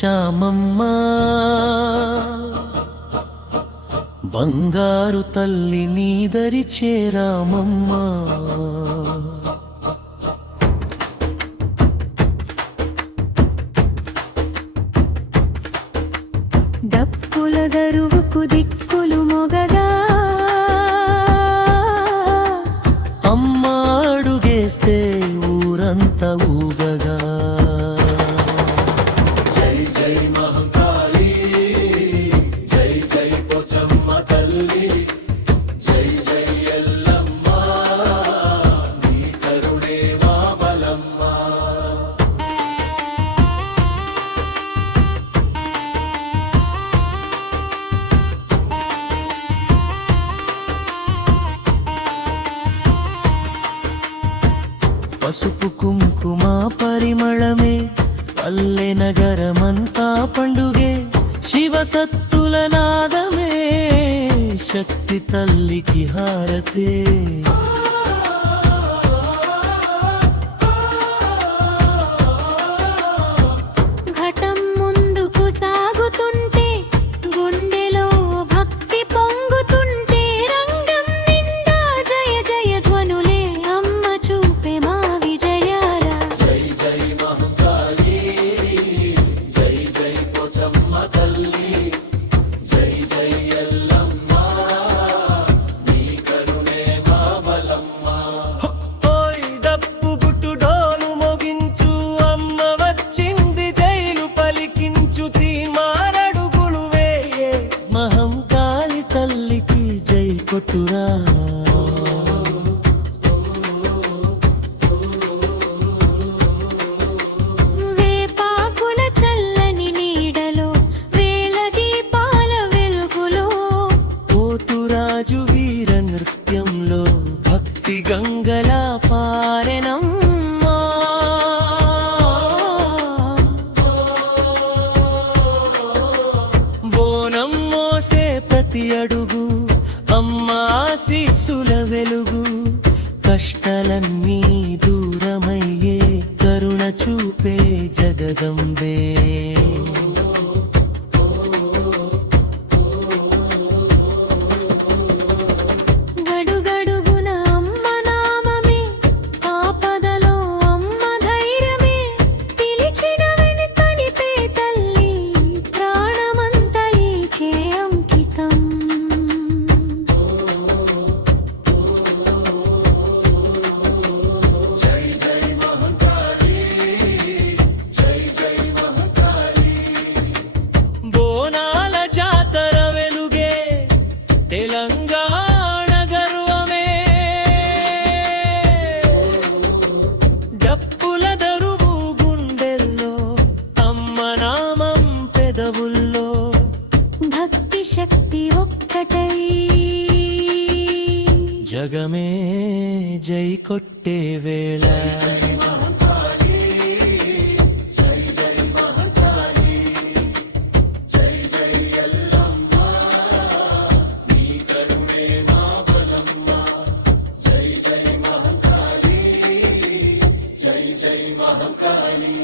వచ్చామమ్మా బంగారు తల్లి నీదరి చేరామమ్మా డప్పుల దరువుకు దిక్కులు మొగగా అమ్మా అడుగేస్తే ఊరంతా ఊగగా జై జై మహంకాళి జై జై పోచమ్మ తల్లి జై జై ఎల్లమ్మ నీ కరుణే మా బలమ్మ పసుపు కుంకుమ పరిమళమే పల్లె నగరమంతా పండుగే శివసత్తుల నాదమే శక్తి తల్లికి హారతే ఘటం ముందుకు సాగుతుంటే గుండెలో భక్తి పొంగుతుంటే రంగం నిండా జయ జయ ధ్వనులే అమ్మ చూపే మా విజయాల జై జై మహంకాళి జై జై పోచమ్మ తల్లి జై జై ఎల్లమ్మ నీ కరుణే మా బలమ్మ ఓయ్ డప్పు గుట్టు డోలు మోగించు అమ్మ వచ్చింది జైలు పలికించు తీమారడుగులు వేయే మహంకాళి తల్లికి జై కొట్టురా వేపాకుల చల్లని నీడలో వేల దీపాల వెలుగులో పోతురాజు వీర నృత్యంలో భక్తి గంగలా పారెనమ్మా బోనం మోసే ప్రతి అడుగు అమ్మ ఆశీస్సుల వెలుగు కష్టాలన్నీ దూరమయ్యే కరుణ చూపే జగదంబే గడుగడుగున అమ్మ నామమే ఆపదలో అమ్మ ధైర్యమే పిలిచిన వెనుకని పే తల్లి ప్రాణమంతా నీకే అంకితం జై జై మహంకాళి జై జై మహంకాళి బోనాల జాతర వెలుగే తెలంగాణ గర్వమే డప్పుల దరువు గుండెల్లో అమ్మ నామం పెదవుల్లో భక్తి శక్తి ఒక్కటై జగమే జై కొట్టే వేళ జై జై మహంకాళి